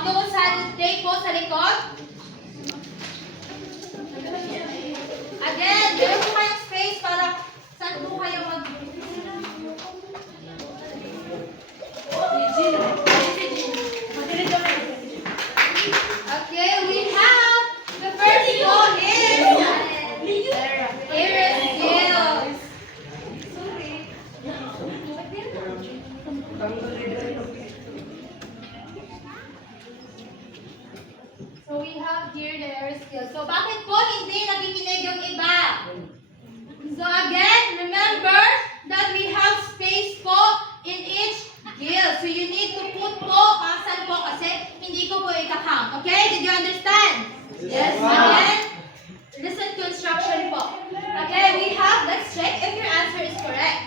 doon sa tape po sa likod. Again, meron po kayong space para saan po kayo mag... Okay, we have the first one is Iris Gills. So we have here the Iris Gills. So bakit po hindi nakikinig yung iba? So again, remember that we have space po in each gill. So you need to put po, pasan po kasi hindi ko po ika-count. Okay? Did you understand? Yes. Again, listen to instruction po. Okay, we have, let's check if your answer is correct.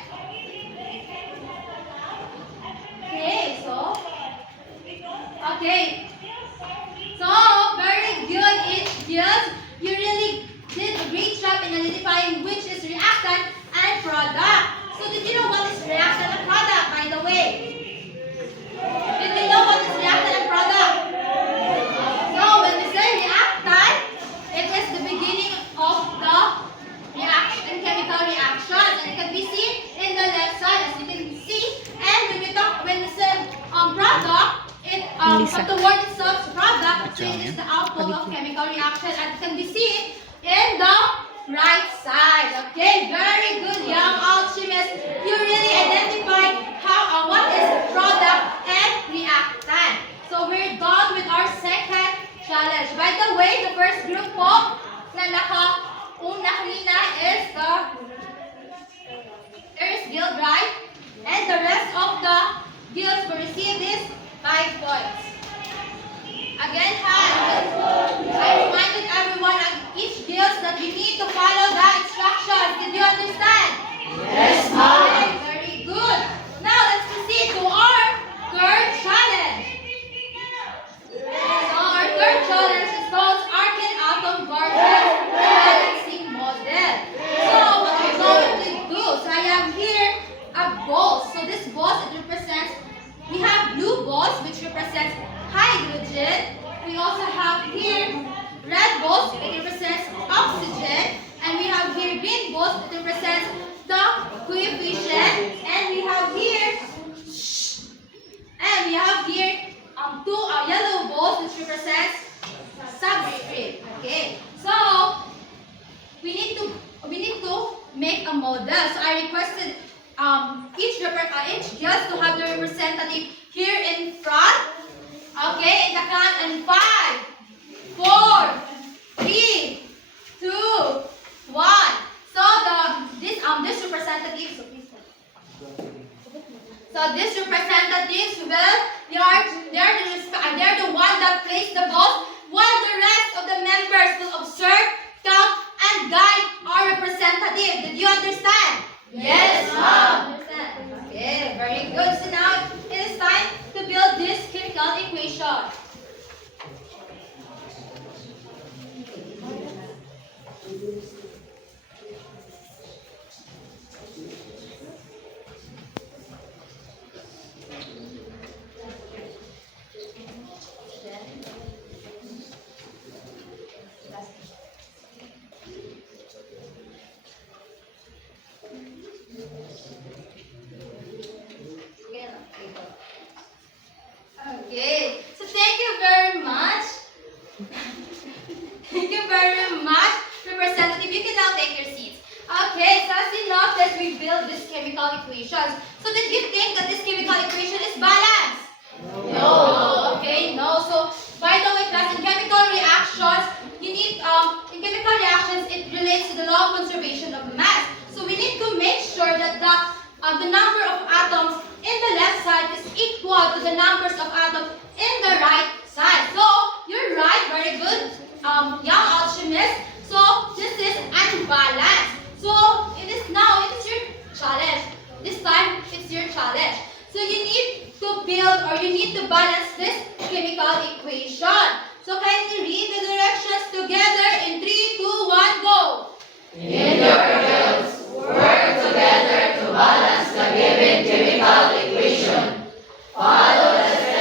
Okay, so, very good, each gills. You really did a great job in identifying which is reactant and product. So did you know what is reactant and product, by the way? Did you know what is reactant and product? So when we say reactant, it is the beginning of the reaction, chemical reactions, and it can be seen in the left side, as you can see. And when we say product, the word itself is product, so it is the output of chemical reaction, and it can be seen in the right side. Okay, very good, young alchemists. You really identified what is product and reactant. So we're done with our second challenge. By the way, the first group po na nakauna kanina is the Iris Gill, right? And the rest of the gills will receive this 5 points. Again, I reminded everyone of each gills that you need to follow the instructions. Did you understand? Yes, ma'am. Okay, very good. Now let's proceed to our third challenge. So our third challenge is called Arkin Atom Garden Balancing Model. So what we're going to do, so I have here a ball. So this ball, it represents, we have blue balls which represents hydrogen. We also have here red balls, it represents oxygen. And we have here green balls, it represents the coefficient. And we have here two yellow balls which represents substrate. Okay, so we need to make a model. So I requested each guest to have their representative here in front. Okay, in the count and 5, 4, 3, 2, 1. So this representative. So these representatives they're the one that place the balls, while the rest of the members will observe, count, and guide our representative. Did you understand? Yes, ma'am. Okay, very good. So now it is time to build this chemical equation. Okay, so thank you very much. Thank you very much, Representative. You can now take your seats. Okay, so as you noticed, we built this chemical equations. So did you think that this chemical equation is balanced? No. Okay, no. So by the way, class, in chemical reactions, you need in chemical reactions, it relates to the law of conservation of mass. So we need to make sure that the number of atoms in the left side is equal to the numbers of atoms in the right side. So you're right, very good, young alchemist. So this is unbalanced. So it is your challenge. This time it's your challenge. So you need to build or you need to balance this chemical equation. So kindly read the directions together in 3, 2, 1, go. In the